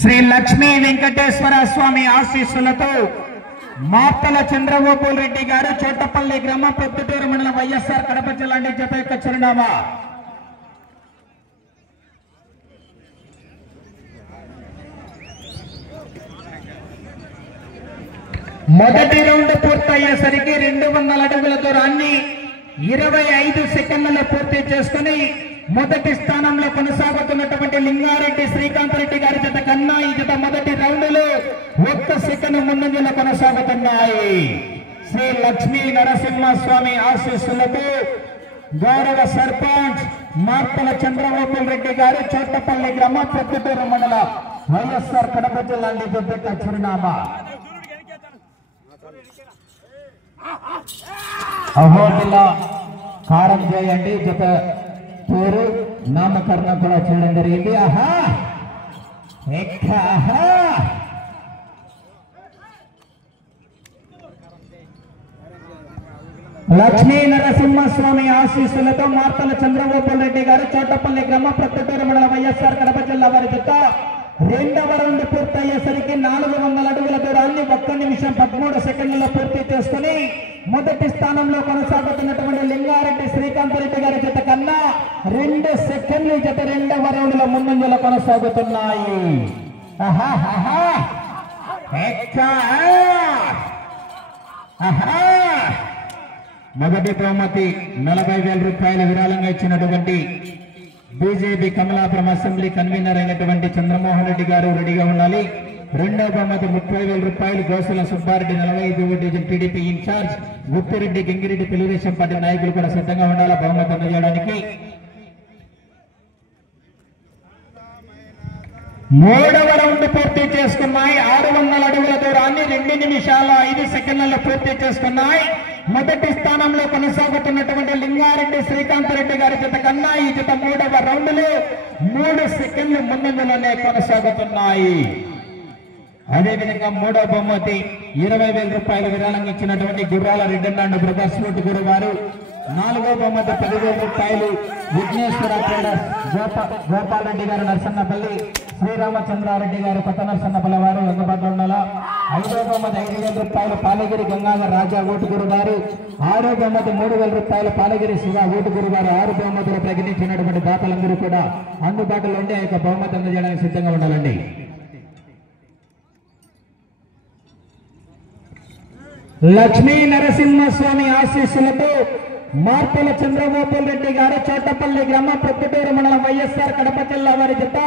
శ్రీ లక్ష్మీ వెంకటేశ్వర స్వామి ఆశీస్సులతో మార్తల చంద్రగోపాల్ రెడ్డి గారు చోటపల్లి గ్రామ పొద్దుటూరు మండలం వైఎస్ఆర్ కడప జిల్లా జత యొక్క చిరునామా. మొదటి రౌండ్ పూర్తయ్యేసరికి 200 అడుగుల దూరాన్ని 25 సెకండ్లలో పూర్తి చేసుకుని మొదటి స్థానంలో కొనసాగుతున్నటువంటి లింగారెడ్డి శ్రీకాంత్ రెడ్డి గారి జత కన్నా ఈ జత మొదటి రౌండ్ లో 1 సెకండ్ ముందంజలో కొనసాగుతున్నాయి. శ్రీ లక్ష్మీ నరసింహస్వామి ఆశీస్సులతో గౌరవ సర్పంచ్ మార్తల చంద్రగోపాల్ రెడ్డి గారు చోటపల్లి గ్రామ పొద్దుటూరు మండల వైఎస్ఆర్ కడప జిల్లా జత చిరునామా. అహోబిల్లా కారం చేయండి, జత పేరు నామకరణం కూడా చేయడం జరిగింది. లక్ష్మీ నరసింహస్వామి ఆశీస్సులతో మార్తల చంద్రగోపాల్ రెడ్డి గారు చోటపల్లి గ్రామ ప్రొద్దుటూరు మండల వైఎస్ఆర్ కడప జిల్లా వారి జత రెండవ రౌండ్ పూర్తయ్యేసరికి 400 అడుగుల దూరాన్ని 1 నిమిషం 13 సెకండ్లలో పూర్తి చేసుకుని మొదటి స్థానంలో కొనసాగుతున్నటువంటి లింగారెడ్డి శ్రీకాంత్ రెడ్డి గారి జత కన్నా 2 సెకండ్లు జత రెండవ రౌండ్ లో ముందంజలో కొనసాగుతున్నాయి. మొదటి బహుమతి 40,000 రూపాయల విరాళంగా ఇచ్చినటువంటి బీజేపీ కమలాపురం అసెంబ్లీ కన్వీనర్ అయినటువంటి చంద్రమోహన్ రెడ్డి గారు రెడీగా ఉండాలి. రెండవ బహుమతి 30,000 రూపాయలు గోసుల సుబ్బారెడ్డి 45వ division TDP incharge Guppireddy Gangireddy Telugudesam party నాయకులు కూడా సిద్ధంగా ఉండాలి బహుమతి అందజేయడానికి. మూడవ రౌండ్ పూర్తి చేసుకున్నాయి. 600 అడుగుల దూరాన్ని 2 నిమిషాల 5 సెకండ్లలో పూర్తి చేసుకున్నాయి. మొదటి స్థానంలో కొనసాగుతున్నటువంటి లింగారెడ్డి శ్రీకాంత్ రెడ్డి గారి జత కన్నా ఈ జత మూడవ రౌండ్ లో 3 సెకండ్లు ముందంజలోనే కొనసాగుతున్నాయి. అదేవిధంగా మూడవ బహుమతి 20,000 రూపాయలు విరాళంగా ఇచ్చినటువంటి గుర్రాల రెడ్డన్నాడు బ్రదర్స్ ఫుడ్ గురు గారు. నాలుగో బహుమతి 10,000 రూపాయలు విఘ్నేశ్వర ట్రేడర్స్ గోపాల్ రెడ్డి గారు నర్సన్నపల్లి, శ్రీరామచంద్రారెడ్డి గారు కొత్త నర్సన్నపల్లి వారు అందుబాటులో ఉండాలా. ఐదో బహుమతి 5,000 రూపాయలు పాలగిరి గంగాధర్ రాజా ఓటుగురు గారు. ఆరో బహుమతి 3,000 రూపాయలు పాలగిరి శివ ఓటుగురు గారు. 6 బహుమతులు ప్రకటించినటువంటి దాతలందరూ కూడా అందుబాటులో ఉండి ఆ యొక్క బహుమతి అందజేయడానికి సిద్ధంగా ఉండాలండి. లక్ష్మీ నరసింహస్వామి ఆశీస్సులతో మార్తల చంద్రగోపాల్ రెడ్డి గారు చోటపల్లి గ్రామ ప్రొద్దుటూరు మండలం వైఎస్ఆర్ కడప జిల్లా వారి జత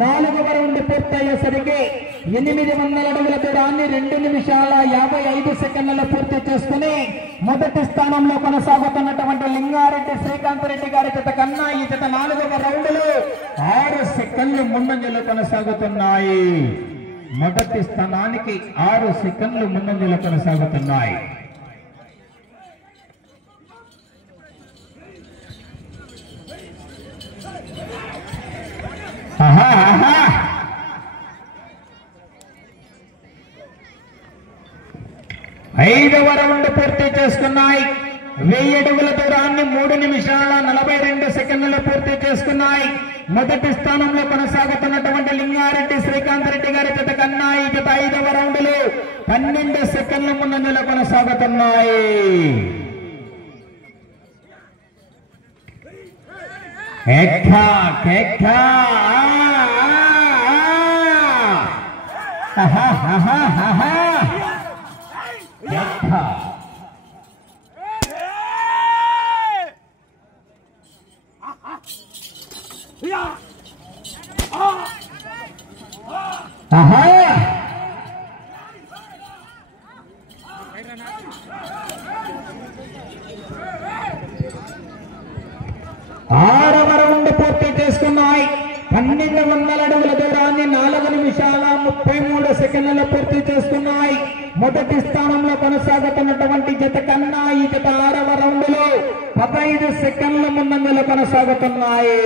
4వ రౌండ్ పూర్తయ్యేసరికి 800 అడుగుల దూరాన్ని 2 నిమిషాల 55 సెకండ్లలో పూర్తి చేసుకుని మొదటి స్థానంలో కొనసాగుతున్నటువంటి లింగారెడ్డి శ్రీకాంత్ రెడ్డి గారి జత కన్నా ఈ జత 4వ రౌండ్ లో 6 సెకండ్లు ముందంజలో కొనసాగుతున్నాయి. మొదటి స్థానానికి 6 సెకండ్లు ముందంజలో కొనసాగుతున్నాయి. ఐదవ రౌండ్ పూర్తి చేసుకున్నాయి. 1000 అడుగుల దూరాన్ని 3 నిమిషాల 42 సెకండ్లలో పూర్తి చేసుకున్నాయి. మొదటి స్థానంలో కొనసాగుతున్నటువంటి లింగారెడ్డి శ్రీకాంత్ రెడ్డి గారి జత కన్నా ఈ జత 5వ రౌండ్ లో 12 సెకండ్ల ముందంజలో కొనసాగుతున్నాయి. ఆరవ రౌండ్ పూర్తి చేసుకున్నాయి. 1200 అడుగుల దూరాన్ని 4 నిమిషాల 33 సెకండ్లలో పూర్తి చేసుకున్నాయి. మొదటి స్థానంలో కొనసాగుతున్నటువంటి జత కన్నా ఈ జత 6వ రౌండ్ లో 15 సెకండ్ల ముందంజలో కొనసాగుతున్నాయి.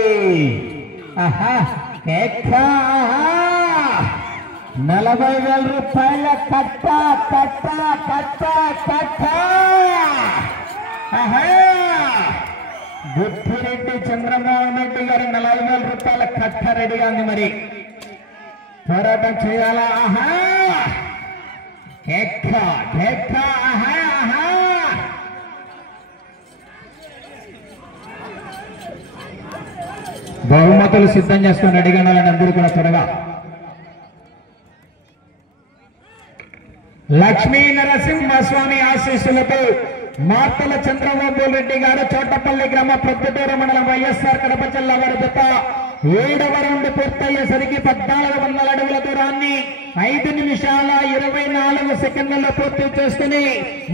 40,000 రూపాయల కట్ట కట్ట కట్ట కట్ట గుప్పిరెడ్డి చంద్రమోహన్ రెడ్డి గారి 40,000 రూపాయల కట్ట రెడీగా ఉంది. మరి పోరాటం చేయాలా? ఆహా ఆహా ఆహా బహుమతులు సిద్ధం చేసుకుని రెడీగా ఉండాలని అందరూ కూడా త్వరగా. లక్ష్మీ నరసింహస్వామి ఆశీస్సులతో మార్తల చంద్రబాబు రెడ్డి గారు చోటపల్లి గ్రామ ప్రొద్దుటూరు మండలం వైఎస్ఆర్ కడప జిల్లా వారి జత 7వ రౌండ్ పూర్తయ్యేసరికి 1400 అడుగుల దూరాన్ని 5 నిమిషాల 24 సెకండ్లలో పూర్తి చేసుకుని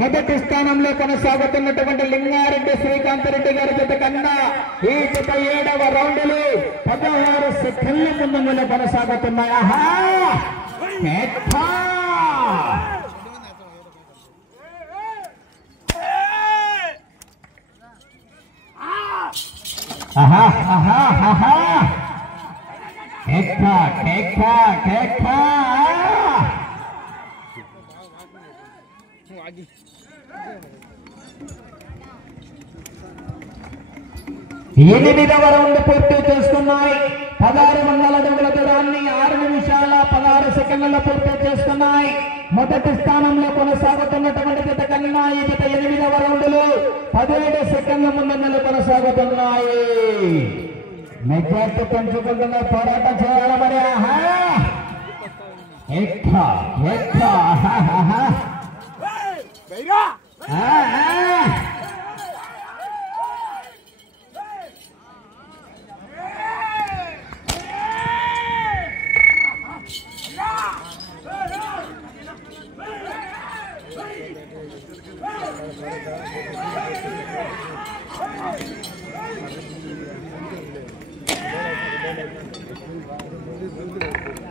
మొదటి స్థానంలో కొనసాగుతున్నటువంటి లింగారెడ్డి శ్రీకాంత్ రెడ్డి గారి జత కన్నా ఈ జత 7వ రౌండ్లు 16 సెకండ్ల ముందులో కొనసాగుతున్నాయి. ఆహా ఆహా ఆహా ఆహా 8వ రౌండ్ పూర్తి చేసుకున్నాయి. 1600 అడుగుల దూరాన్ని 6 నిమిషాల 16 సెకండ్లలో పూర్తి చేసుకున్నాయి. మొదటి స్థానంలో కొనసాగుతున్నటువంటి జత కన్నా ఈ జత 8వ రౌండ్లు 17 సెకండ్ల ముందు కొనసాగుతున్నాయి. మెజార్టీ పెంచుకుంటున్న పోరాటం చేయాల మరి. ఆహా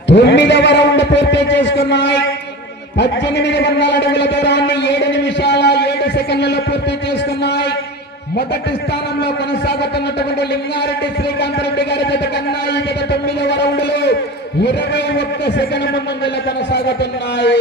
తొమ్మిదవ రౌండ్ పూర్తి చేసుకున్నాయి. 1800 అడుగుల దూరాన్ని 7 నిమిషాల 7 సెకండ్లలో పూర్తి చేసుకున్నాయి. మొదటి స్థానంలో కొనసాగుతున్నటువంటి లింగారెడ్డి శ్రీకాంత్ రెడ్డి గారి జత కన్నా ఈ జత 9వ రౌండ్లు 21 సెకండ్ ముందులో కొనసాగుతున్నాయి.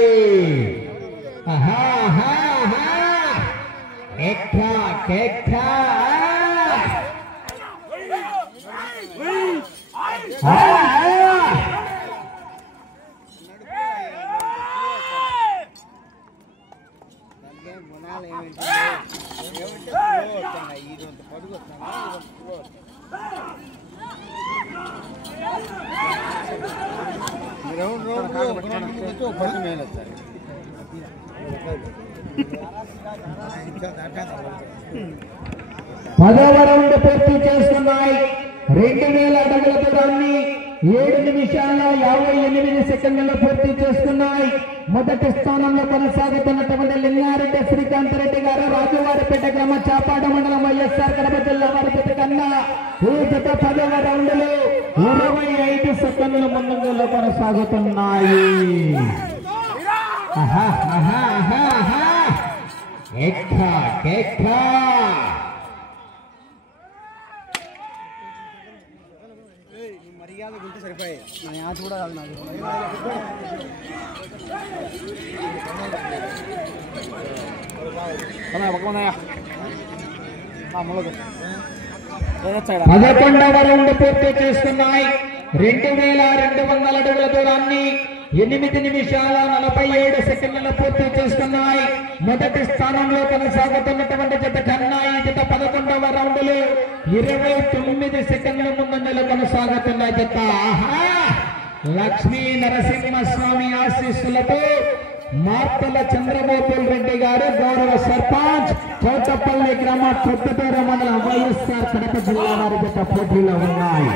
పదవ రౌండ్ పూర్తి చేసుకున్నాయి. 2000 అడుగుల దూరాన్ని 7 నిమిషాల 58 సెకండ్లలో పూర్తి చేసుకున్నాయి. మొదటి స్థానంలో కొనసాగుతున్నటువంటి లింగారెడ్డి శ్రీకాంత్ రెడ్డి గారు రాజువారిపేట గ్రామ చాపాడు మండలం వైఎస్ఆర్ కడప జిల్లా వారి జత కన్నా ఈ జత 10వ రౌండ్లు 25 సెకండ్ల ముందులో కొనసాగుతున్నాయి. మర్యాద గుంటే సరిపోయి నా యాచ కూడా కాదు నాకు. పదకొండవ రౌండ్ పూర్తి చేసుకున్నాయి. 2200 అడుగుల దూరాన్ని 8 నిమిషాల 47 సెకండ్లలో పూర్తి చేసుకున్నాయి. మొదటి స్థానంలో కొనసాగుతున్నటువంటి జత కన్నా ఈ జత 11వ రౌండ్లు 29 సెకండ్ల ముందంజలో కొనసాగుతున్న జత లక్ష్మీ నరసింహస్వామి ఆశీస్సులతో మార్తల చంద్రబాబు రెడ్డి గారు గౌరవ సర్పంచ్ చౌటపల్లి గ్రామ ప్రొద్దుటూరు మండలం వైఎస్ఆర్ కడప జిల్లా వారి జత పోటీలో ఉన్నాయి.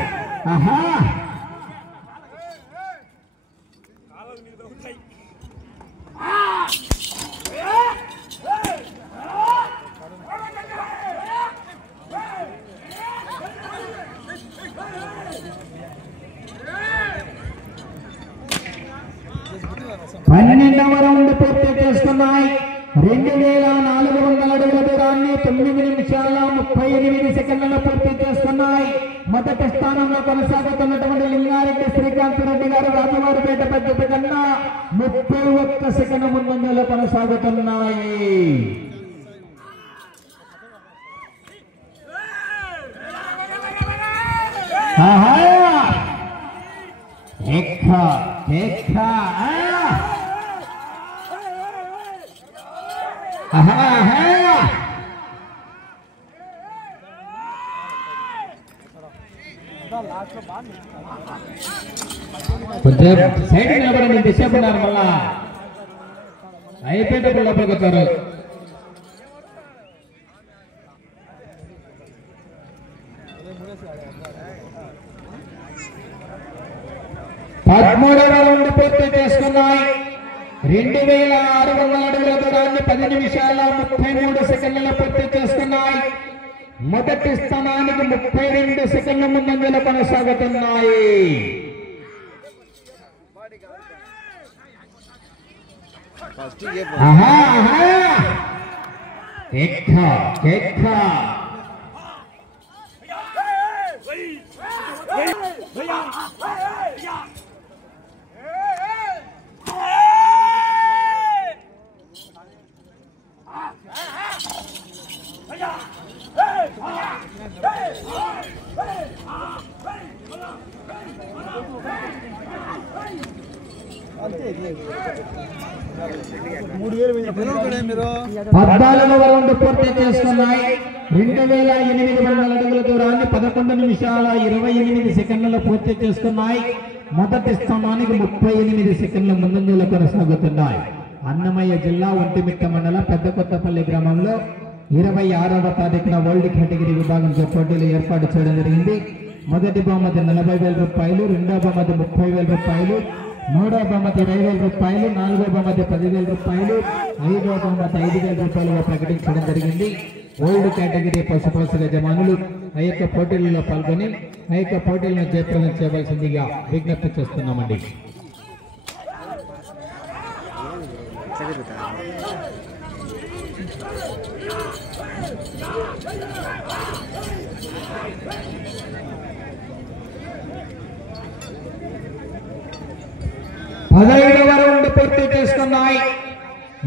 పన్నెండవ రౌండ్ పూర్తి చేసుకున్నాయి. 2400 అడుగుల దూరాన్ని 9 నిమిషాల 38 సెకండ్లలో పూర్తి చేసుకున్నాయి. మొదటి స్థానంలో కొనసాగుతున్నటువంటి లింగారెడ్డి శ్రీకాంత్ రెడ్డి గారు రాజువారిపేట పెద్ద కన్నా 31 సెకండ్ ముందంజలో కొనసాగుతున్నాయి. కొంచెం సైడ్ నిలబడి దిశకున్నారు మళ్ళా అయిపోయేటప్పుడు లోపలికి వచ్చారు. పదమూడవ రౌండ్ పూర్తి చేసుకున్నాయి. 2600 అడుగుల దూరాన్ని 10 నిమిషాల 33 సెకండ్లలో పూర్తి చేసుకున్నాయి. మొదటి స్థానానికి 32 సెకండ్ల ముందంజలో కొనసాగుతున్నాయి. పద్నాలుగవ రౌండ్ పూర్తి చేసుకున్నాయి. 2800 అడుగుల దూరాన్ని 11 నిమిషాల 28 సెకండ్లలో పూర్తి చేసుకున్నాయి. మొదటి స్థానానికి 38 సెకండ్ల ముందంజలో కొనసాగుతున్నాయి. అన్నమయ్య జిల్లా ఒంటిమిట్ట మండలం పెద్దకొత్తపల్లి గ్రామంలో 26వ తారీఖున వరల్డ్ కేటగిరీ విభాగం పోటీలు ఏర్పాటు చేయడం జరిగింది. మొదటి బహుమతి 40,000 రూపాయలు, రెండవ బహుమతి 30,000 రూపాయలు, మూడవ బహుమతి 20,000 రూపాయలు, నాలుగవ బహుమతి 10,000 రూపాయలు, ఐదవ బహుమతి 5,000 రూపాయలుగా ప్రకటించడం జరిగింది. వరల్డ్ కేటగిరీ పశుపోషక యజమానులు ఆ యొక్క పోటీలలో పాల్గొని ఆ యొక్క పోటీలను జయప్రదం చేయవలసిందిగా విజ్ఞప్తి చేస్తున్నామండి. పదహైదవ రౌండ్ పూర్తి చేసుకున్నాయి.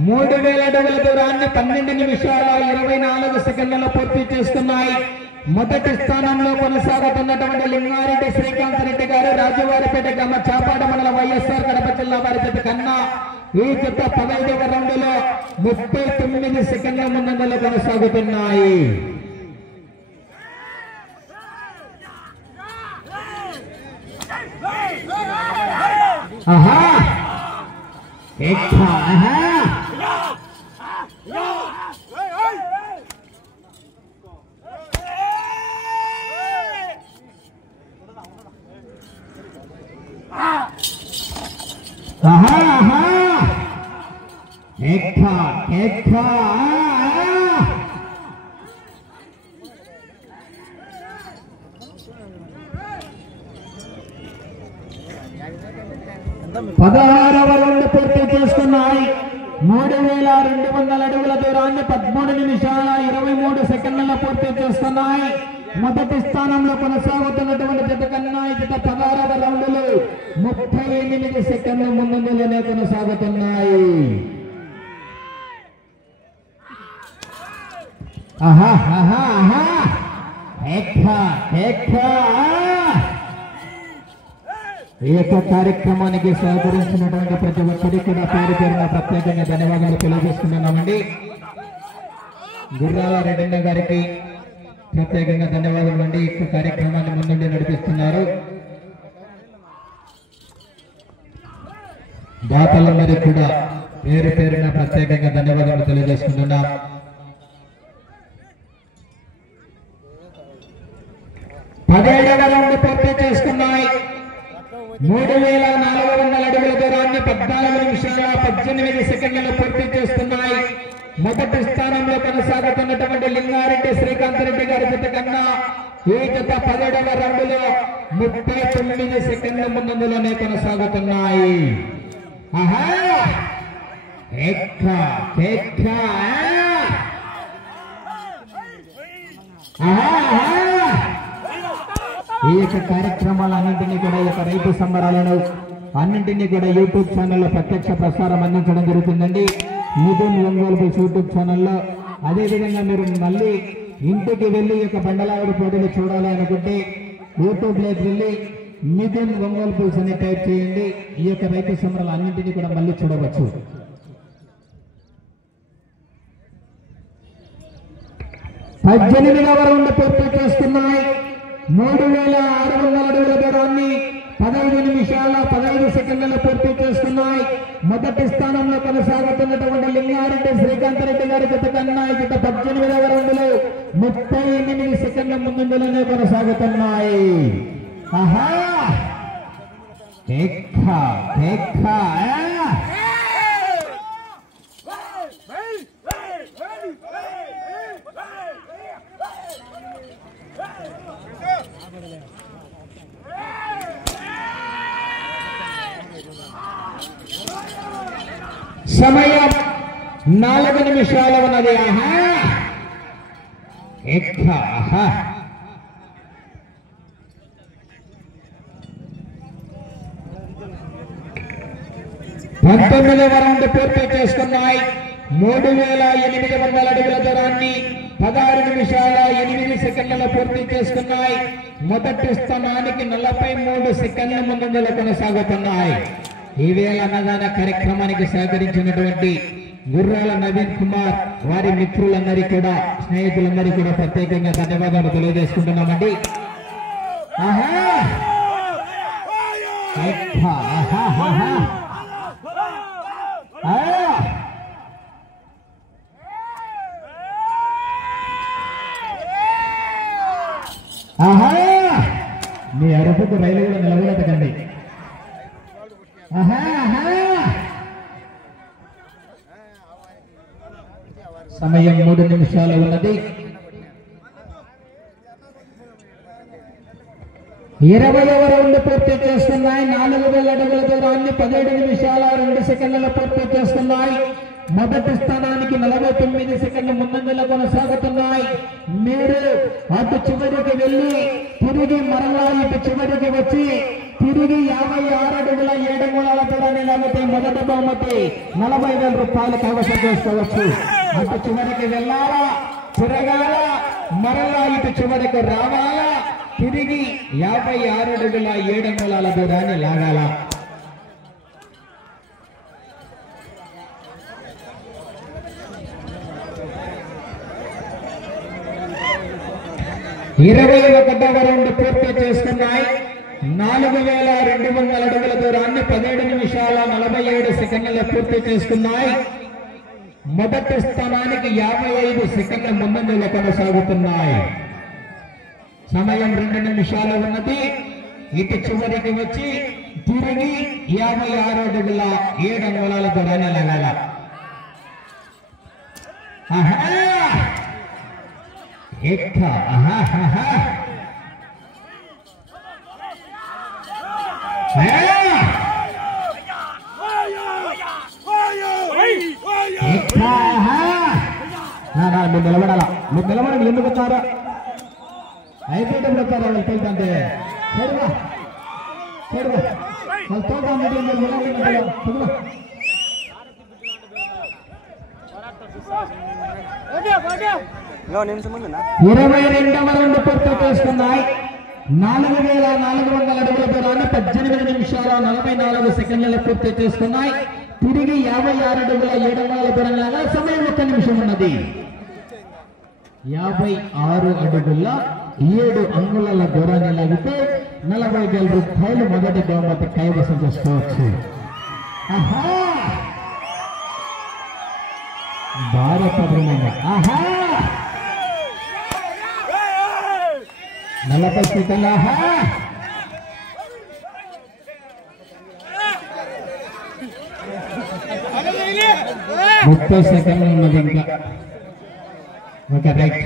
3000 అడుగుల దూరాన్ని 12 నిమిషాల 24 సెకండ్లలో పూర్తి చేసుకున్నాయి. మొదటి స్థానంలో కొనసాగుతున్నటువంటి లింగారెడ్డి శ్రీకాంత్ రెడ్డి గారు రాజువారిపేట గ్రామ చాపాడ మండలం వైఎస్ఆర్ కడప జిల్లా వారి జత కన్నా ఈ జత 15వ రౌండ్లో 39 సెకండ్ల ముందంజలో కొనసాగుతున్నాయి. పదహారవ రౌండ్ పూర్తి చేసుకున్నాయి. 3200 అడుగుల దూరాన్ని 13 నిమిషాల 23 సెకండ్లలో పూర్తి చేస్తున్నాయి. మొదటి స్థానంలో కొనసాగుతున్నటువంటి జత కన్నా ఈ జత 16వ రౌండ్లో 38 సెకండ్ల ముందంజలోనే కొనసాగుతున్నాయి. ఈ యొక్క కార్యక్రమానికి సహకరించినటువంటి ప్రతి ఒక్కరికి కూడా పేరు పేరున ప్రత్యేకంగా ధన్యవాదాలు తెలియజేస్తున్నామండి. గుర్రాల రెడ్డి గారికి ప్రత్యేకంగా ధన్యవాదాలు అండి. ఈ యొక్క కార్యక్రమాన్ని ముందుండి నడిపిస్తున్నారు. దాతలందరికీ కూడా పేరు పేరున ప్రత్యేకంగా ధన్యవాదాలు తెలియజేసుకుంటున్నాం. పదిహేడవ రౌండ్ పూర్తి చేసుకున్నాయి. 3400 అడుగుల దూరాన్ని 14 నిమిషాల 18 సెకండ్లలో పూర్తి చేస్తున్నాయి. మొదటి స్థానంలో కొనసాగుతున్నటువంటి లింగారెడ్డి శ్రీకాంత్ రెడ్డి గారి జత కన్నా ఈ జత 17వ రౌండ్లో 39 సెకండ్ల ముందంజలోనే కొనసాగుతున్నాయి. ఈ యొక్క కార్యక్రమాలన్నింటినీ కూడా ఈ యొక్క రైతు సంబరాలను అన్నింటినీ కూడా యూట్యూబ్ ఛానల్లో ప్రత్యక్ష ప్రసారం అందించడం జరుగుతుందండి. మిథున్ ఒంగోలు యూట్యూబ్ ఛానల్లో. అదేవిధంగా మీరు మళ్ళీ ఇంటికి వెళ్ళి ఈ యొక్క బండలావిడి పోటీలు చూడాలి అనుకుంటే యూట్యూబ్లోకి వెళ్ళి మిథున్ ఒంగోలు పుల్స్ అని టైప్ చేయండి. ఈ యొక్క రైతు సంబరాలు అన్నింటినీ కూడా మళ్ళీ చూడవచ్చు. 18వ రౌండ్ పూర్తి చేస్తున్నాయి. 3600 అడుగుల దూరాన్ని 15 నిమిషాల 15 సెకండ్లలో పూర్తి చేస్తున్నాయి. మొదటి స్థానంలో కొనసాగుతున్నటువంటి లింగారెడ్డి శ్రీకాంత్ రెడ్డి గారి జత కన్నా ఈ జత 18వ రౌండ్లో 38 సెకండ్ల ముందంజలోనే కొనసాగుతున్నాయి. ఆహా సమయం 4 నిమిషాలు ఉన్నది. ఆహా 19వ రౌండ్ పూర్తి చేసుకున్నాయి. 3800 అడుగుల దూరాన్ని 16 నిమిషాల 8 సెకండ్లలో పూర్తి చేసుకున్నాయి. మొదటి స్థానానికి 43 సెకండ్ల ముందంజలో కొనసాగుతున్నాయి. ఈవేళ అన్నదాన కార్యక్రమానికి సహకరించినటువంటి గుర్రాల నవీన్ కుమార్ వారి మిత్రులందరికీ కూడా స్నేహితులందరికీ కూడా ప్రత్యేకంగా ధన్యవాదాలు తెలియజేసుకుంటున్నామండి. మీ అరుపుకు రైలు కూడా నిలబడకండి. సమయం 3 నిమిషాలు ఉన్నది. 20వ రౌండ్ పూర్తి చేస్తున్నాయి. 4000 అడుగుల దూరాన్ని 17 నిమిషాల 2 సెకండ్లలో పూర్తి చేస్తున్నాయి. మొదటి స్థానానికి 49 సెకండ్ల ముందంజలో కొనసాగుతున్నాయి. మీరు అటు చివరికి వెళ్ళి తిరిగి మరలా ఇటు చివరికి వచ్చి తిరిగి 56 అడుగుల 7 అంగుళాల దూరాన్ని లాగితే మొదటి బహుమతి 40,000 రూపాయలు కైవసం చేసుకోవచ్చు. అటు చివరికి వెళ్ళాలా, తిరగాల, మరలా ఇటు చివరికి రావాలా, తిరిగి 56 అడుగుల 7 అంగుళాల దూరాన్ని లాగాల. ఇరవై 21వ రౌండ్ పూర్తి చేసుకున్నాయి. 4200 అడుగుల దూరాన్ని 17 నిమిషాల 47 సెకండ్లలో పూర్తి చేసుకున్నాయి. మొదటి స్థానానికి 55 సెకండ్ల ముందంజలో కొనసాగుతున్నాయి. సమయం 2 నిమిషాలు ఉన్నది. ఇటు చివరికి వచ్చి తిరిగి 56 అడుగుల 7 అంగుళాల దూరాన్ని లాగాల. మీరు నిలబడాలా, మీరు నిలబడండి. ఎందుకు వచ్చారా? అయిపోయేటప్పుడు వచ్చారా? వాళ్ళు తోలుతుంటే చూడవా చూడవా వాళ్ళు తోటా 22వ రౌండ్ పూర్తి చేసుకున్నాయి. 4400 అడుగుల దూరాన్ని 18 నిమిషాల 44 సెకండ్లలో పూర్తి చేసుకున్నాయి. తిరిగి 56 అడుగుల 7 అంగుళాల దూరం లాగా సమయం 1 నిమిషం ఉన్నది. 56 అడుగుల 7 అంగుళాల దూరాన్ని లాగితే 40,000 రూపాయలు మొదటి బహుమతి కైవసం చేసుకోవచ్చు. భారత బృందంగా 40 సెకండ్ల 30 సెకండ్లు ఉన్నది. ఇంకా ఒక రైట్